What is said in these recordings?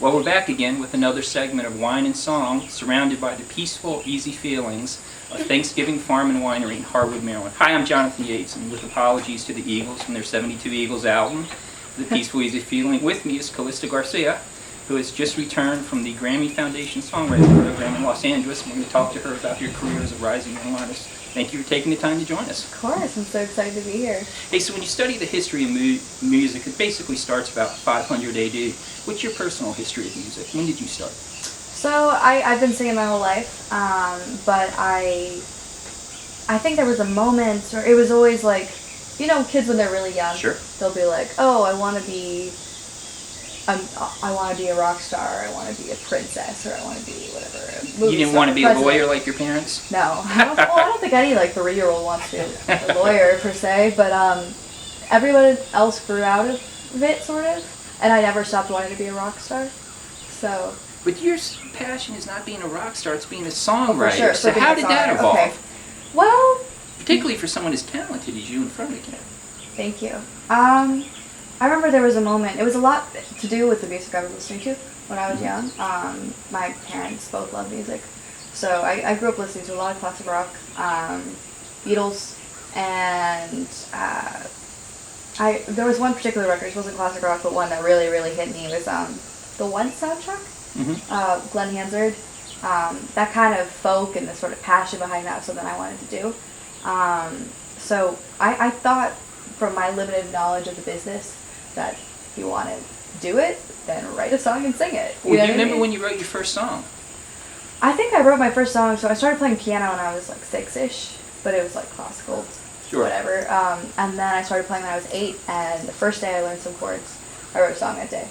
Well, we're back again with another segment of Wine and Song, surrounded by the peaceful, easy feelings of Thanksgiving Farm and Winery in Harwood, Maryland. Hi, I'm Jonathan Yates, and with apologies to the Eagles from their 72 Eagles album, The Peaceful, Easy Feeling, with me is Calista Garcia, who has just returned from the Grammy Foundation Songwriting Program in Los Angeles. We're going to talk to her about your career as a rising young artist. Thank you for taking the time to join us. Of course, I'm so excited to be here. Hey, so when you study the history of music, it basically starts about 500 AD. What's your personal history of music? When did you start? So I've been singing my whole life, but I think there was a moment, or it was always like, you know, kids when they're really young, Sure. They'll be like, oh, I want to be a rock star, I want to be a princess, or I want to be whatever. You didn't want to be a lawyer like your parents? No. I don't think any like 3-year-old wants to be a lawyer per se, but everyone else grew out of it, sort of, and I never stopped wanting to be a rock star. So. But your passion is not being a rock star, it's being a songwriter. Oh, for sure. So how did that evolve? Okay. Well, particularly for someone as talented as you in front of the camera. Thank you. I remember there was a moment, it was a lot to do with the music I was listening to when I was young. My parents both loved music. So I grew up listening to a lot of classic rock, Beatles, and there was one particular record, it wasn't classic rock, but one that really, really hit me. It was the One soundtrack, Glenn Hansard. That kind of folk and the sort of passion behind that was something I wanted to do. So I thought, from my limited knowledge of the business, that if you want to do it, then write a song and sing it. Do you remember when you wrote your first song? I think I wrote my first song, so I started playing piano when I was like 6-ish, but it was like classical, Sure. whatever. And then I started playing when I was 8, and the first day I learned some chords, I wrote a song that day.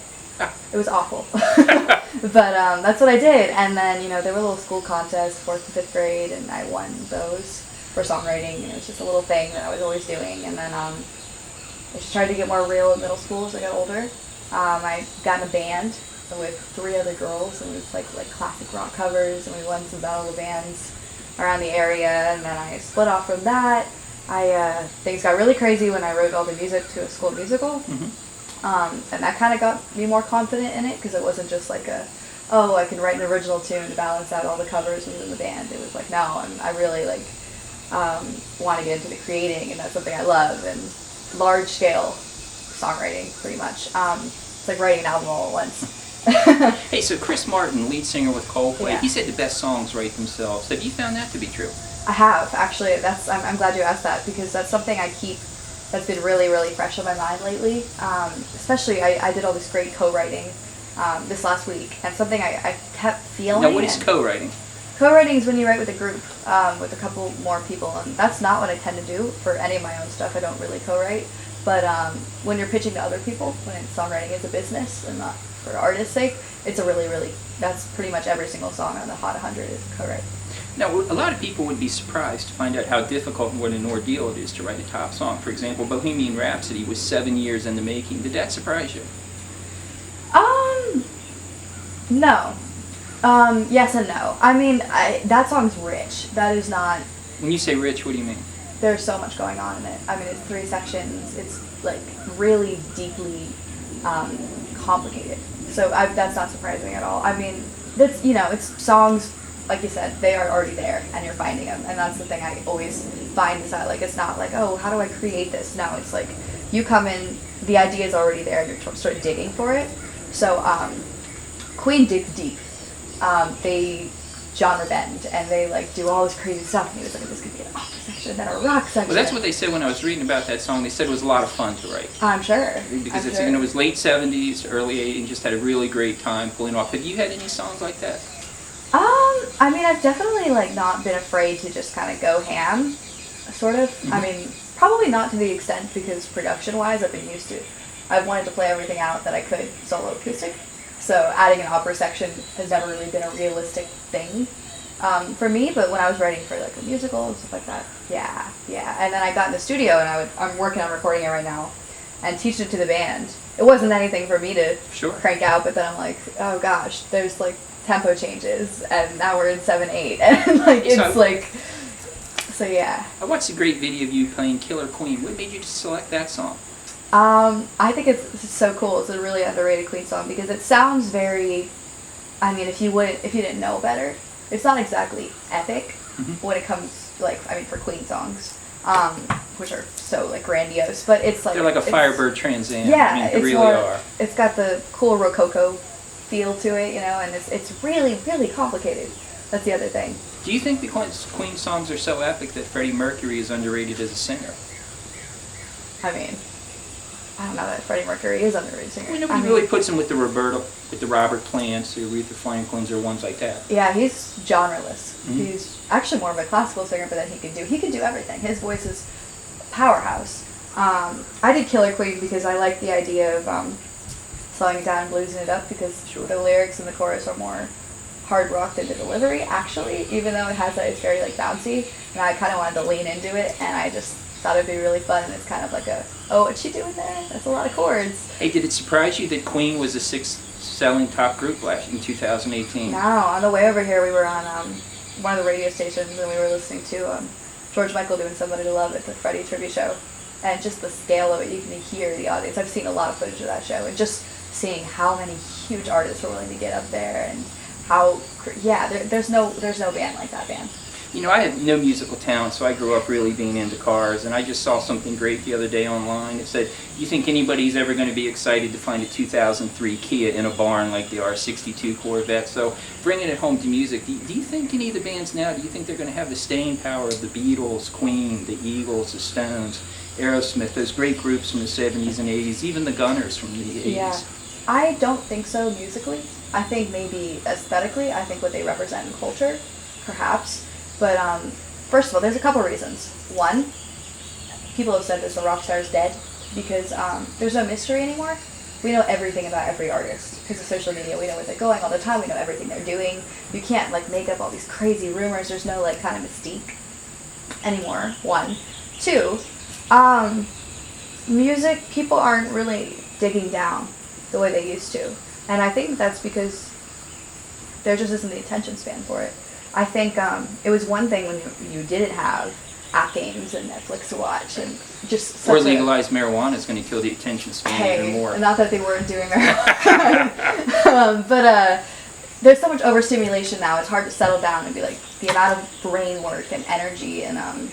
It was awful. But that's what I did. And then, you know, there were little school contests, 4th and 5th grade, and I won those for songwriting, and it was just a little thing that I was always doing. And then I just tried to get more real in middle school as I got older. I got in a band with 3 other girls, and we played like classic rock covers, and we won some battle of the bands around the area. And then I split off from that. Things got really crazy when I wrote all the music to a school musical. And that kind of got me more confident in it, because it wasn't just like I can write an original tune to balance out all the covers within the band. It was like, no, I really like want to get into the creating, and that's something I love, and large scale songwriting, pretty much. It's like writing an album all at once. Hey, so Chris Martin, lead singer with Coldplay, Yeah. he said the best songs write themselves. Have you found that to be true? I have, actually. I'm glad you asked that, because that's something I keep that's been really, really fresh on my mind lately. Especially, I did all this great co-writing this last week, and something I kept feeling. Now, what is co-writing? Co-writing is when you write with a group, with a couple more people, and that's not what I tend to do for any of my own stuff. I don't really co-write, but when you're pitching to other people, when songwriting is a business and not for artist's sake, it's a really, really, that's pretty much every single song on the Hot 100 is co-write. Now, a lot of people would be surprised to find out how difficult and what an ordeal it is to write a top song. For example, Bohemian Rhapsody was 7 years in the making. Did that surprise you? No. Yes and no. I mean, that song's rich. That is not... When you say rich, what do you mean? There's so much going on in it. I mean, it's 3 sections. It's, like, really deeply complicated. So that's not surprising at all. I mean, that's, you know, it's songs... Like you said, they are already there, and you're finding them, and that's the thing I always find is that, like, it's not like, oh, how do I create this? No, it's like, you come in, the idea is already there, and you're sort of digging for it. So, Queen digs deep. They genre bend, and they, like, do all this crazy stuff, and he was like, this could be an opera section, then a rock section. Well, that's what they said when I was reading about that song. They said it was a lot of fun to write. I'm sure. Because I'm it's, sure. you know, it was late 70s, early 80s, and just had a really great time pulling off. Have you had any songs like that? I mean, I've definitely, like, not been afraid to just kind of go ham, sort of. I mean, probably not to the extent, because production-wise, I've been used to. I've wanted to play everything out that I could solo acoustic, so adding an opera section has never really been a realistic thing for me, but when I was writing for, like, a musical and stuff like that, yeah. And then I got in the studio, and I'm working on recording it right now, and teaching it to the band. It wasn't anything for me to crank out, but then I'm like, oh gosh, there's, like, tempo changes, and now we're in 7/8, and like it's so yeah. I watched a great video of you playing Killer Queen. What made you select that song? I think it's so cool. It's a really underrated Queen song because it sounds very. I mean, if you didn't know better, it's not exactly epic when it comes for Queen songs, which are so like grandiose. But it's like they're like a Firebird Trans Am. Yeah, I mean, they it's really more, are. It's got the cool Rococo feel to it, and it's really really complicated. That's the other thing. Do you think the Queen songs are so epic that Freddie Mercury is underrated as a singer? I mean, I don't know that Freddie Mercury is underrated singer. Well, nobody really puts him with the Robert Plants, the Aretha Franklins, or ones like that. Yeah, he's genreless. He's actually more of a classical singer, but then he can do everything. His voice is a powerhouse. I did Killer Queen because I like the idea of slowing it down and bluesing it up because the lyrics and the chorus are more hard rock than the delivery, actually, even though it has that, it's very like bouncy, and I kind of wanted to lean into it, and I just thought it'd be really fun, and it's kind of like what's she doing there? That's a lot of chords. Hey, did it surprise you that Queen was the 6th selling top group in 2018? No, on the way over here, we were on one of the radio stations, and we were listening to George Michael doing Somebody to Love at the Freddie tribute show, and just the scale of it, you can hear the audience. I've seen a lot of footage of that show, and just seeing how many huge artists were willing to get up there, and there's no band like that band. You know, I have no musical talent, so I grew up really being into cars, and I just saw something great the other day online. It said, you think anybody's ever going to be excited to find a 2003 Kia in a barn like the R62 Corvette? So bringing it home to music, do you think any of the bands now, do you think they're going to have the staying power of the Beatles, Queen, the Eagles, the Stones, Aerosmith, those great groups from the 70s and 80s, even the Gunners from the 80s? Yeah, I don't think so musically. I think maybe aesthetically, I think what they represent in culture, perhaps. But first of all, there's a couple reasons. One, people have said this, a rock star is dead because there's no mystery anymore. We know everything about every artist because of social media. We know where they're going all the time. We know everything they're doing. You can't make up all these crazy rumors. There's no kind of mystique anymore. One. Two, music, people aren't really digging down the way they used to. And I think that's because there just isn't the attention span for it. I think it was one thing when you didn't have app games and Netflix to watch and just such or legalized marijuana is going to kill the attention span even more. Not that they weren't doing marijuana. But there's so much overstimulation now, it's hard to settle down and be like, the amount of brain work and energy and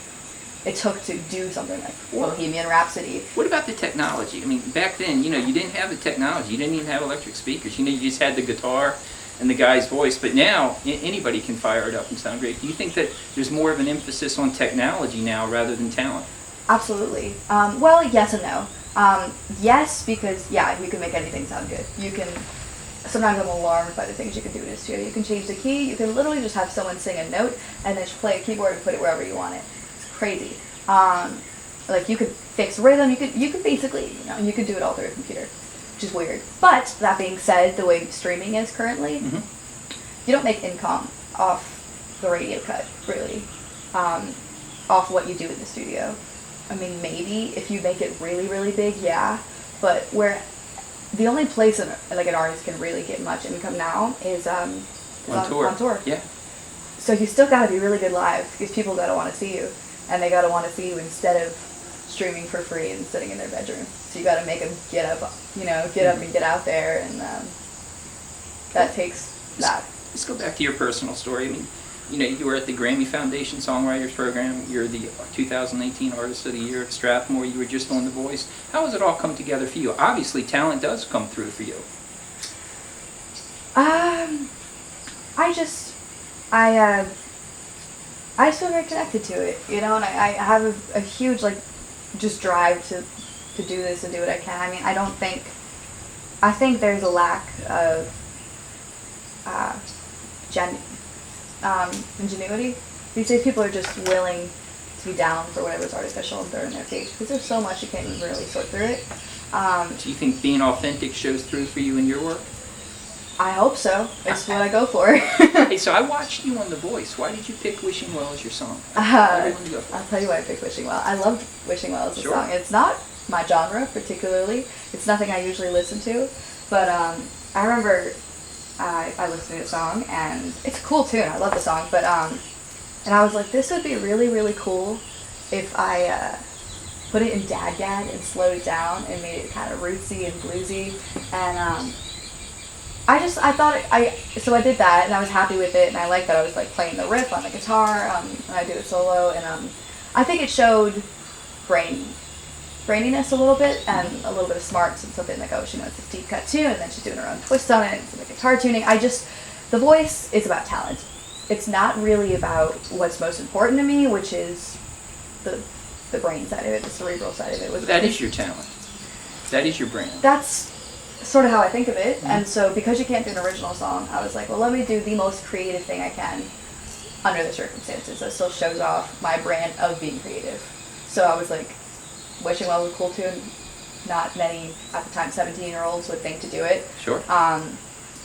it took to do something like Bohemian Rhapsody. What about the technology? I mean, back then, you didn't have the technology. You didn't even have electric speakers. You just had the guitar and the guy's voice. But now, anybody can fire it up and sound great. Do you think that there's more of an emphasis on technology now rather than talent? Absolutely. Well, yes and no. Yes, because, you can make anything sound good. You can... Sometimes I'm alarmed by the things you can do in a studio. You can change the key. You can literally just have someone sing a note and then just play a keyboard and put it wherever you want it. It's crazy. You could fix rhythm. You could basically, you could do it all through a computer, which is weird. But that being said, the way streaming is currently, you don't make income off the radio cut, really, off what you do in the studio. I mean, maybe if you make it really, really big, yeah. But where the only place an artist can really get much income now is on tour. Yeah. So you still got to be really good live because people got to want to see you, and they got to want to see you instead of streaming for free and sitting in their bedroom. So you got to make them get up and get out there, and that takes that. Let's go back to your personal story. I mean, you were at the Grammy Foundation Songwriters Program. You're the 2018 Artist of the Year at Strathmore. You were just on The Voice. How has it all come together for you? Obviously, talent does come through for you. I just feel very connected to it, and I have a huge just drive to do this and do what I can. I mean, I think there's a lack of ingenuity. These days people are just willing to be down for whatever's artificial and throw in their face because there's so much you can't even really sort through it. Do you think being authentic shows through for you in your work? I hope so. It's what I go for. Hey, so I watched you on The Voice. Why did you pick Wishing Well as your song? I'll tell you why I picked Wishing Well. I loved Wishing Well as a song. It's not my genre particularly. It's nothing I usually listen to. But I remember I listened to the song, and it's a cool tune. I love the song. But and I was like, this would be really, really cool if I put it in dad-dad and slowed it down and made it kind of rootsy and bluesy. And so I did that, and I was happy with it, and I liked that I was like playing the riff on the guitar, and I do it solo, and I think it showed braininess a little bit, and a little bit of smarts, and something like, oh, she knows this deep cut tune, and then she's doing her own twist on it, and some guitar tuning. The voice is about talent. It's not really about what's most important to me, which is the brain side of it, the cerebral side of it. That is your talent. That is your brand. That's sort of how I think of it. Mm-hmm. And so because you can't do an original song, I was like, well, let me do the most creative thing I can under the circumstances that still shows off my brand of being creative. So I was like, Wishing Well was a cool tune. Not many, at the time, 17-year-olds would think to do it. Sure.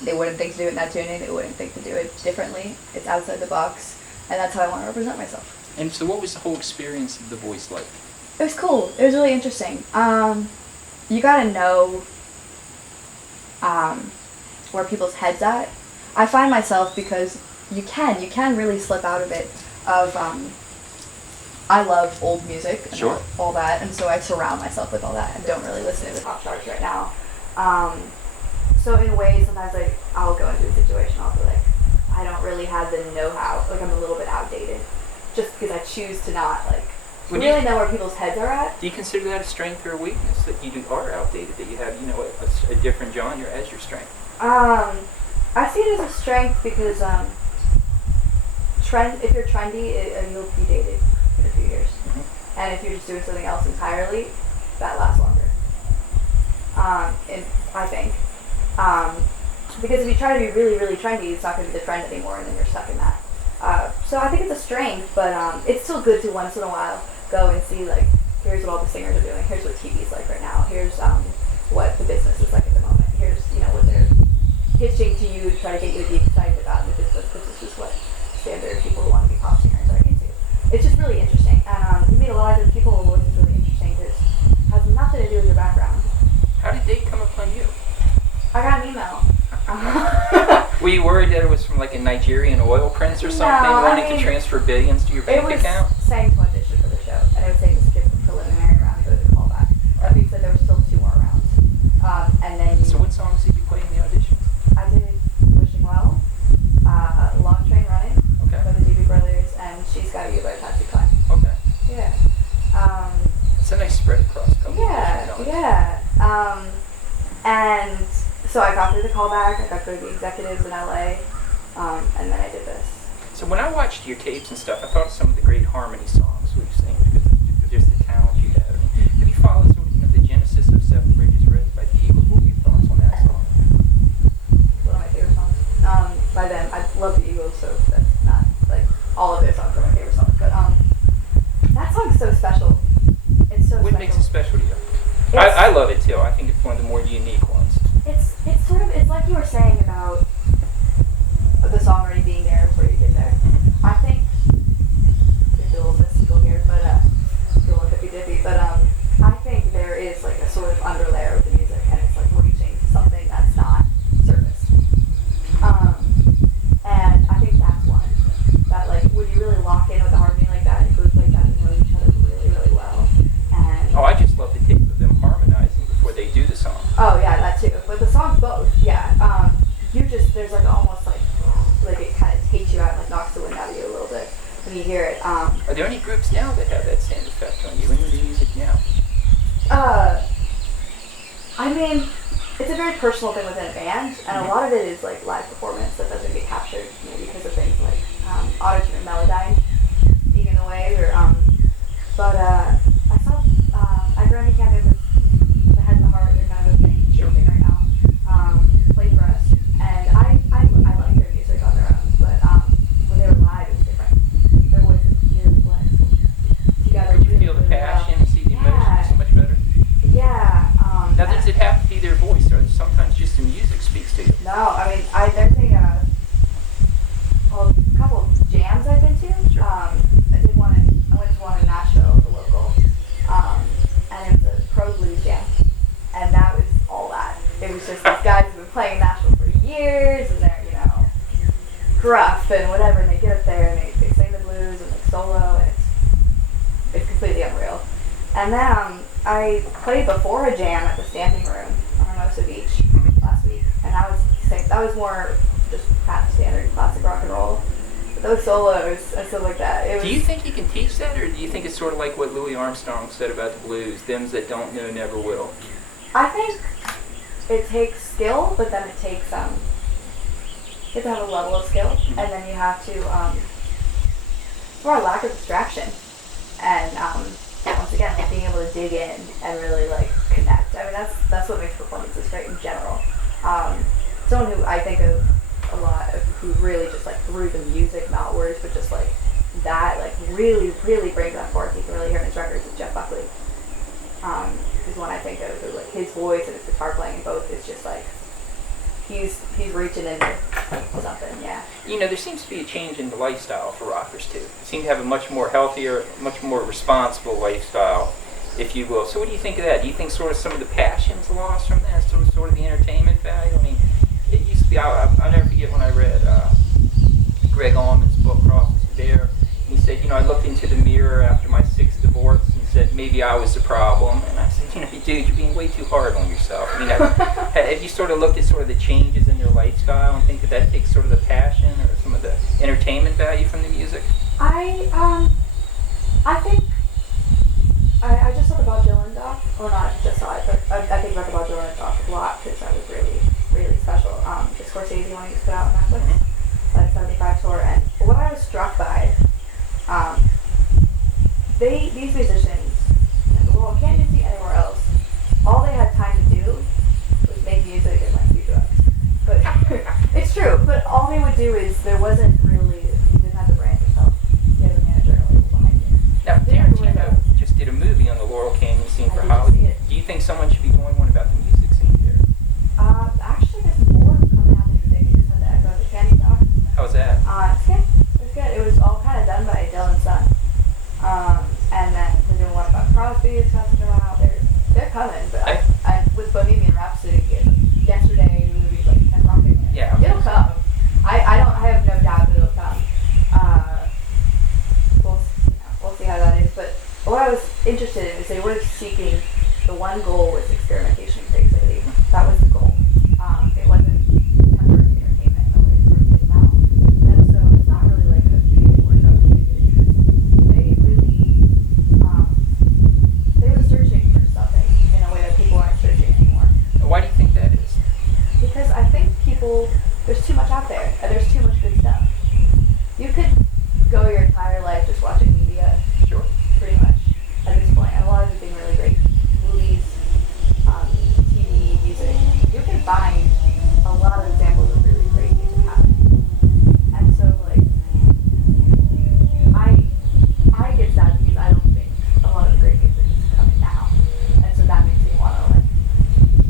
They wouldn't think to do it in that tuning. They wouldn't think to do it differently. It's outside the box. And that's how I want to represent myself. And so what was the whole experience of The Voice like? It was cool. It was really interesting. You gotta know where people's heads at. I find myself, because you can really slip out of it, I love old music and sure. all that, and so I surround myself with all that and don't really listen to the pop charts right now. So in ways, sometimes I'll go into a situation, I'll be like, I don't really have the know-how, like I'm a little bit outdated, just because I choose to not really know where people's heads are at. Do you consider that a strength or a weakness, that you are outdated, that you have a different genre as your strength? I see it as a strength because if you're trendy, you'll be dated in a few years. Mm-hmm. And if you're just doing something else entirely, that lasts longer. I think. Because if you try to be really, really trendy, it's not going to be the trend anymore, and then you're stuck in that. So I think it's a strength, but it's still good to once in a while go and see, here's what all the singers are doing, here's what TV's like right now, here's what the business is like at the moment, here's what they're pitching to you to try to get you to be excited about the business, because this is what standard people who want to be pop singers are into. It's just really interesting, and you meet a lot of different people, which is really interesting, because it has nothing to do with your background. How did they come upon you? I got an email. Were you worried that it was from a Nigerian oil prince or something, wanting to transfer billions to your bank account? It was saying to audition for the show, and it was saying to skip the preliminary round and go to the callback. That being said, there were still 2 more rounds. And then So what songs did you play in the audition? I did Wishing Well, Long Train Running by the DB Brothers, and She's Got You by Patsy Cline. Okay. Yeah. It's a nice spread across a couple of Yeah. And so I got through the callback, I got through the executives in LA, and then I did this. So when I watched your tapes and stuff, I thought of some of the great harmony songs we've seen, because of just the talent you have. Have you followed the genesis of Seven Bridges Ready by the Eagles? What were your thoughts on that song? One of my favorite songs. By them, I love the Eagles, so that's not, all of their songs are my favorite songs, but that song's so special. It's so special. What makes it special to you? I love it too. I think it's one of the more unique ones. It's like you were saying about the song already being there before you get there. I think there's a little mystical here, but a little hippy-dippy, but I think there is a sort of underlayer of the music, and it's reaching something that's not surface. And I think that's one that when you really lock in with the harmony like that, it goes like that to know each other really, really well. And I just love the tape of them harmonizing before they do the song. Oh yeah, that too. But the songs both, yeah. There's almost it kind of takes you out and knocks the wind out of you a little bit when you hear it. Are there any groups now that have that same effect on you in the music now? I mean, it's a very personal thing within a band, and a lot of it is live performance that doesn't get captured, because of things like auto-tune and Melodyne being in the way. But I saw at Grammy campus, the Head and the Heart, they're kind of a thing right now. Played for us, and I like their music on their own, but when they were live, it was different. Their voices really blend together. Could you feel the passion, see the emotion so much better? Yeah. Now, does it have to be their voice, or sometimes just the music speaks to you? No, I mean, there's a couple of jams I've been to And then I played before a jam at the Standing Room on Hermosa Beach last week, and that was more just kind of standard classic rock and roll. But those solos and stuff like that. Do you think you can teach that, or do you think it's sort of like what Louis Armstrong said about the blues, them that don't know never will? I think it takes skill, but then it takes you have to have a level of skill, and then you have to for a lack of distraction, and once again, like being able to dig in and really like connect. I mean, that's what makes performances great in general. Someone who I think of a lot of who really just like through the music, not words, but just like that, like really brings that forth. You can really hear in his records with Jeff Buckley. Is one I think of, who, like his voice and his guitar playing both is just like he's reaching into something, yeah. You know, there seems to be a change in the lifestyle for rockers too. They seem to have a much more healthier, much more responsible lifestyle, if you will. So what do you think of that? Do you think sort of some of the passion's lost from that, sort of the entertainment value? I mean, it used to be, I'll never forget when I read Greg Allman's book, Crosses the Bear. He said, you know, I looked into the mirror after my 6th divorce and said, maybe I was the problem. And I said, you know, dude, you're being way too hard on yourself. I mean, have you sort of looked at sort of the changes in their lifestyle and think that takes sort of the passion or some of the entertainment value from the music? I think I just saw the Bob Dylan doc, or not just saw it, but I think about the Bob Dylan doc a lot because that was really special. The Scorsese one he put out on Netflix, that 75 tour, and what I was struck by, these musicians, well, can't you see anywhere else? All they had time to do was make music and like do drugs. But it's true. But all they would do is there wasn't really, you didn't have to brand yourself. You had a manager and a label behind you. Now, Tarantino just did a movie on the Laurel Canyon scene for Hollywood. Do you think someone should be doing one about the music scene there? Actually, there's more coming out than you think. We just had the Echo of the Canyon doc. How's that? It's good. It's good. It was all kind of done by Dylan's son. And then they're doing one about Crosby. It's about to come out. They're coming. But I with Bohemian Rhapsody yesterday, the movie like Ken Rocket Man. Yeah. It'll come. I have no doubt that it'll come. We'll see how that is. But what I was interested in is they were seeking, the one goal was experimentation and creativity. That was the goal. It wasn't temporary entertainment in the way it sort of is now. And so it's not really like a community workshop. They were searching for something in a way that people aren't searching anymore. Why do you think that is? Because I think there's too much out there, and there's too much good stuff. You could go your entire life just watching media, Sure. pretty much, at this point, and a lot of it being really great. Movies, TV, music. You can find a lot of examples of really great music happening. And so, like, I get sad because I don't think a lot of the great music is coming now. And so that makes me want to, like,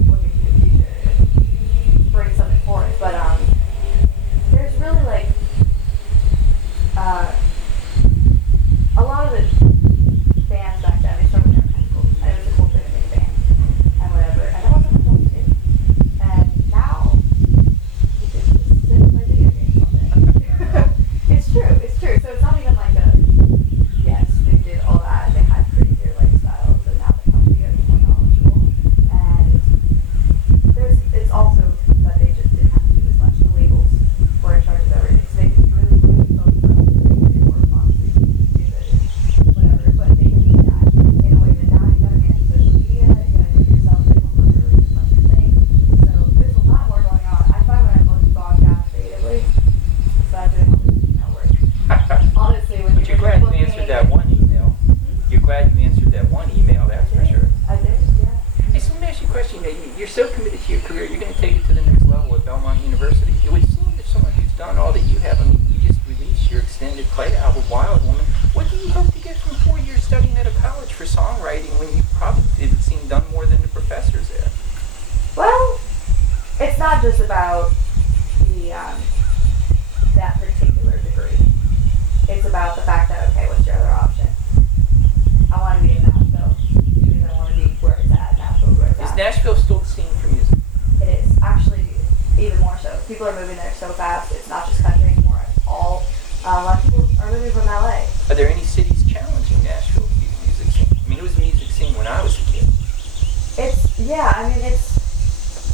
look into the future and bring something forward. But, there's really, like, a lot of the bands back then, they started when they were in high school. And it was a cool thing to make a band and whatever. And there wasn't much else to do. And now, you can just sit and play video games all day. It's true. So it's not even like yes, they did all that and they had crazier lifestyles and now they come together and more knowledgeable. And it's also that they just didn't have to do as much. The labels were in charge of everything. So they could really focus on music. They did more honestly do this, whatever. But they can do that in a way that now you gotta manage social media, you gotta do yourself, labels not really too much to think. So there's a lot more going on. I find when I'm most bogged down creatively, so I'm doing all this email work. Honestly, when But you're glad you answered that one email. You're glad you answered that one email, that's for sure. I did, yeah. Hey, so let me ask you a question. You're so committed to your career, you're going to take it to the next level at Belmont University. It would seem that someone who's done all that you have, I mean, you just released your extended play album, Wild Woman. What do you hope to get from 4 years studying at a college for songwriting when you probably, it would seem, done more than the professors there? Well, it's not just about the that particular degree. It's about the fact that, okay, what's your other option? I want to be in Nashville because I want to be where it's at. Nashville's where it's Is at. Nashville still the scene for music? It is, actually, even more so. People are moving there so fast. It's not just country anymore. It's all, a lot of people are moving from LA. Are there any cities challenging Nashville to be the music scene? I mean, it was the music scene Yeah, I mean, it's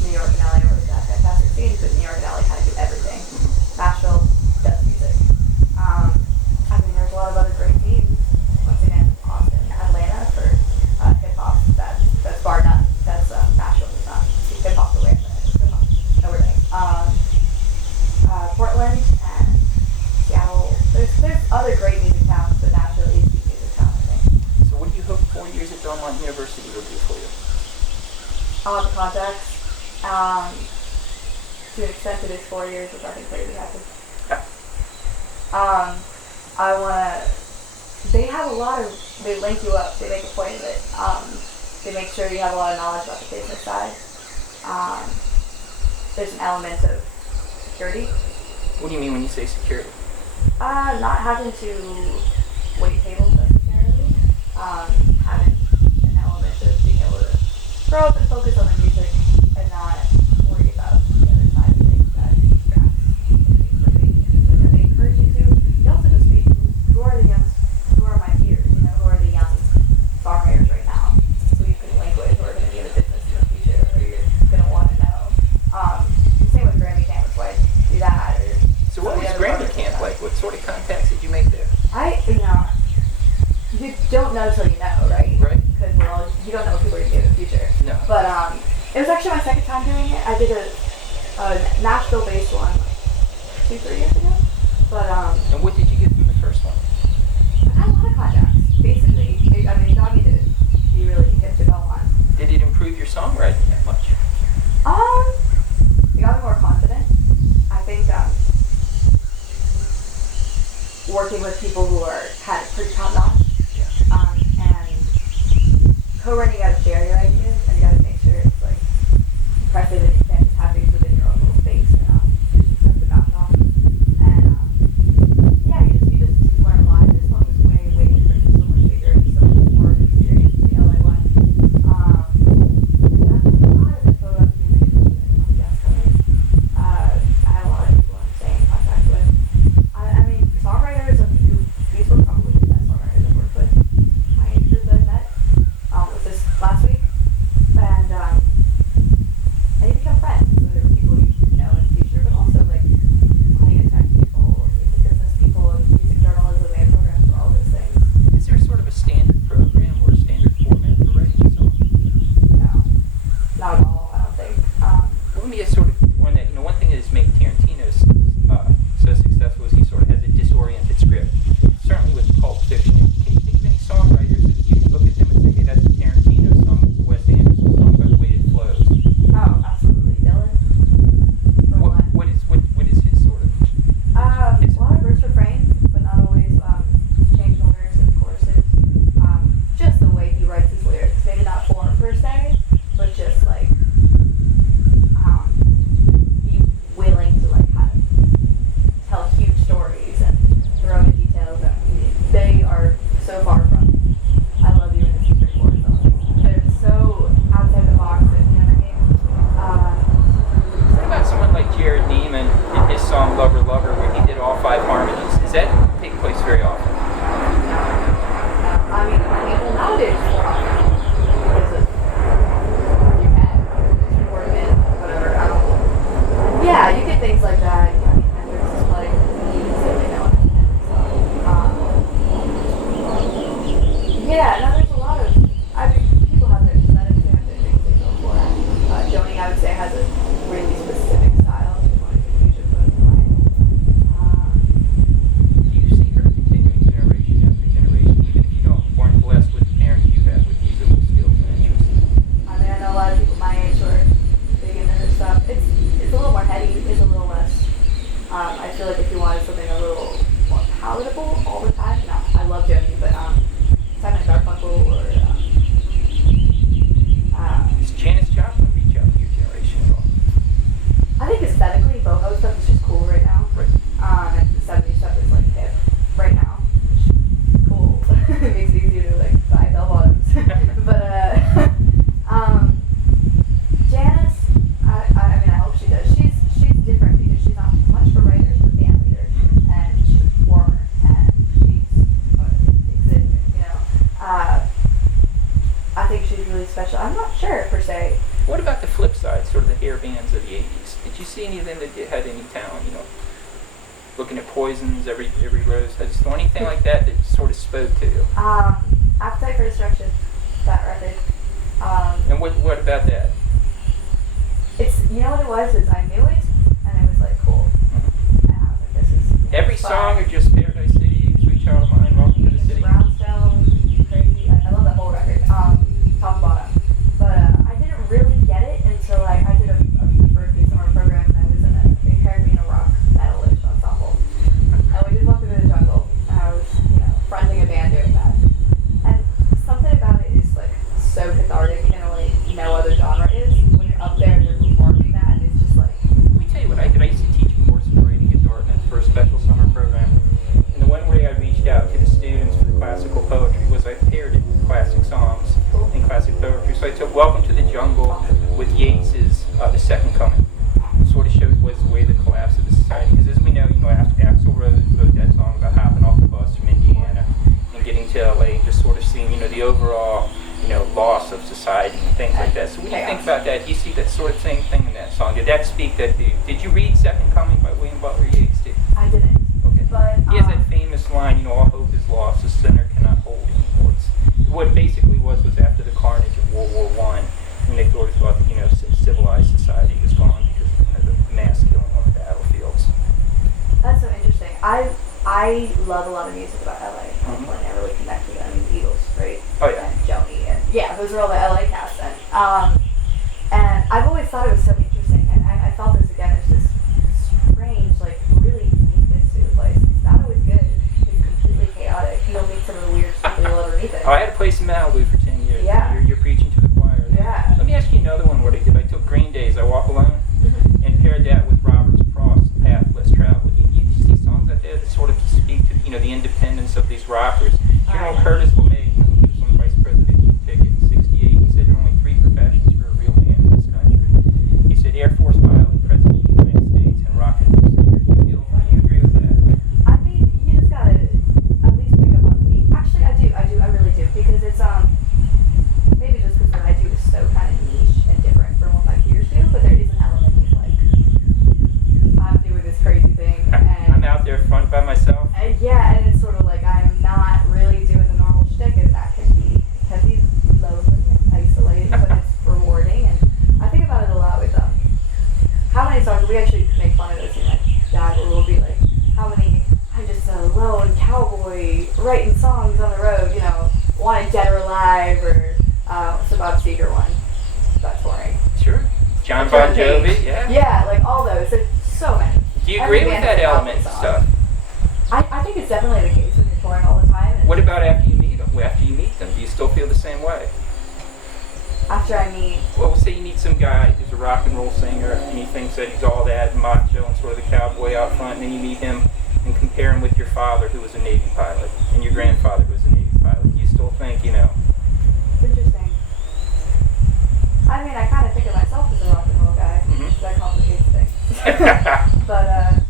New York and LA were fantastic scenes, but New York and LA kind of do everything. Nashville does music. I mean, there's a lot of other great scenes. Once again, Austin, Atlanta for hip hop. That's bar none. That's Nashville does not do hip hop the way Atlanta does hip hop. No, we're right. Portland and Seattle. There's other great music towns, but Nashville is the music town, I think. So what do you hope 4 years at Belmont University will do for you? I'll have the contacts. To an extent, it is 4 years, which I think crazy happens. I wanna. They have a lot of. They link you up. They make a point of it. They make sure you have a lot of knowledge about the business side. There's an element of security. What do you mean when you say security? Not having to wait tables necessarily. Having an element of being able to grow up and focus on the music and not worry about the other side of things that distracts like they encourage you to. You also just speak who are the young, who are my peers, who are the young songwriters right now, who you can link with, who are going to be in the business in the future, who you're going to want to know. Same with Grammy Camp, so I do that. So what was Grammy Camp like? What sort of contacts did you make there? You don't know till you know, right? Right. Because you don't know what people are going to do in the future. No. But it was actually my second time doing it. I did a Nashville-based one 2-3 years ago. But and what did you get from the first one? I had a lot of contacts. Basically, it got me to be really hip to go on. Did it improve your songwriting that much? It got me more confident. I think working with people who are kind of pretty top notch. And co-writing, you gotta share your ideas, and you gotta make sure it's like impressive and you can't just have things within your own little space. You have to bounce off. And yeah, you just learn a lot. This one was way different. It's so much bigger. It's so much more of an experience than the LA one. That's a lot of info about the music industry. Yes, I had a lot of people I'm staying in contact with. I mean, songwriters these were probably the best songwriters I've worked with. My age group that I met was this last week, and you become friends. So there are people you know in the future, but also like audio tech people, music business people, and music journalism and programs for all those things. Is there sort of a standard program or a standard format for writing a song? No, not at all. I don't think. Well, let me just sort of one that one thing that has made Tarantino so successful is he sort of has a disoriented script. Certainly with pulp fiction. Can you think of any songwriters that you can look at them and say, hey, that's a Tarantino song, it's a Wes Anderson song by the way it flows? Oh, absolutely. Dylan. For one. What is his sort of? A lot of verse refrain, but not always changing the lyrics and the choruses. Just the way he writes his lyrics. Maybe not form per se, but just like be willing to like kind of tell huge stories and throw in details that they are so far from I love you in a secret chord songs. They're so outside the box and you know what I mean? What about someone like Jared Neiman in his song Lover Lover where he did all 5 harmonies? Does that take place very often? No. I mean, well, nowadays it's more often because of your head, record it, whatever. Yeah, you get things like that. I mean, there's just like silly no one. Yeah, no, there's a lot of. I mean, people have their aesthetics, they have their things they go for. Joni, I would say, has a really specific style. She's one of the future folks of mine. Do you see her continuing generation after generation, even if you weren't blessed with the parents you had with musical skills and interests? I mean, I know a lot of people my age who are big into her stuff. It's a little more heady. It's a little less. I feel like if you wanted something a little more palatable all the time, no, I love Joni, but Simon & Garfunkel or Does Janis Joplin reach out to your generation at all? I think aesthetically, boho stuff is just cool right now. Right. And the 70s stuff is like hip right now. Cool. It makes it easier to like buy bell bottoms. But Janice, I mean, I hope she does. She's different because she's not much of a writer, she's a band leader, and she's a performer, and she's exhibiting, I think she's really special. I'm not sure per se What about the flip side, sort of the hair bands of the 80s? Did you see any of them that had any talent, you know? Looking at Poisons, every rose has anything like that sort of spoke to you? Appetite for Destruction, that record. And what about that? It's, you know what it was, is I knew it, and it was like cool. Mm-hmm. And I was like, this is Every fun. song, or just Paradise City, Sweet Child of Mine, Welcome to the City? Brownstone, crazy. I love that whole record, top to bottom. But I didn't really get it until I did a Berkeley summer program, and I was in they paired me in a rock metal-ish ensemble. And we did Welcome to the Jungle, and I was, fronting a band doing that. And something about it is like so cathartic in a way no other genre is. When you're up there and you're performing that, and it's just like. Let me tell you what I did. I used to teach a course in writing at Dartmouth for a special summer program. And the one way I reached out to the students for the classical poetry was I paired it with classic songs and classic poetry. So I took Welcome to the Jungle with Yates's The Second Coming. It sort of showed was the way the collapse of the society. Because as we know, Axl wrote that song about hopping off the bus from Indiana and getting to LA and just sort of seeing, the overall, loss of society and things like that. So when you think about that, do you see that sort of same thing in that song? Did that speak that to you? Did you read Second Coming by William Butler Yeats? I didn't. Okay. But He has that famous line, all hope is lost, the sinner cannot hold anymore. What it basically was after the carnage of World War I, when they sort of thought that, civilized society was gone because of the mass killing on the battlefields. That's so interesting. I love a lot of music about LA. California, I really connect with them. I mean, the Eagles, right? Oh, yeah. And Joni, and yeah, those are all the LA cast. And I've always thought it was so interesting, and I felt this again. It's just strange, like really uniqueness to the place. It's not always good. It's completely chaotic. You'll meet some of the weird people underneath it. Oh, I had a place in Malibu for 10 years. Yeah. You're preaching to the choir. Yeah. Let me ask you another one. What I did, I took Green Day's I Walk Alone and paired that with Robert Frost's Path Less Traveled. You see songs out there that sort of speak to the independence of these rockers. General Curtis LeMay, he was on the vice presidential ticket in '68. He said there are only 3 professions for a real man in this country. He said Air Force pilot, President of the United States, and rock and roll singer. Do you agree with that? I mean, you just gotta at least pick up on the beat. Actually, I really do, because it's maybe just because what I do is so kind of niche and different from what my peers do, but there is an element of like I'm doing this crazy thing, and I'm out there front by myself. yeah, and it's sort of like I'm not really doing the normal shtick, and that can be lonely and isolating, but it's rewarding, and I think about it a lot with how many songs we actually make fun of this in my dad, where we'll be like, how many I'm just a lone cowboy writing songs on the road, Wanted Dead or Alive, or what's the Bob Seger one about touring? Sure. John Bon Jovi, yeah. Yeah, like all those. There's so many. Do you agree Every with band that has an element and album stuff? song. I think it's definitely the case when you're touring all the time. And What about after you meet them? After you meet them, do you still feel the same way? after I meet, Well, say you meet some guy who's a rock and roll singer, and he thinks that he's all that macho and sort of the cowboy out front, and then you meet him and compare him with your father, who was a Navy pilot, and your grandfather, who was a Navy pilot. Do you still think, it's interesting. I mean, I kind of think of myself as a rock and roll guy, so that complicates things. But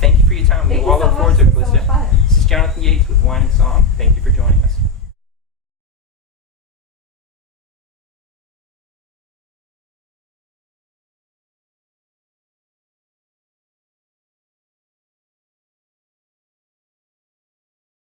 Thank you for your time. thank We you all so look forward much. to it. It's so much fun. This is Jonathan Yates with Wine and Song. Thank you for joining us.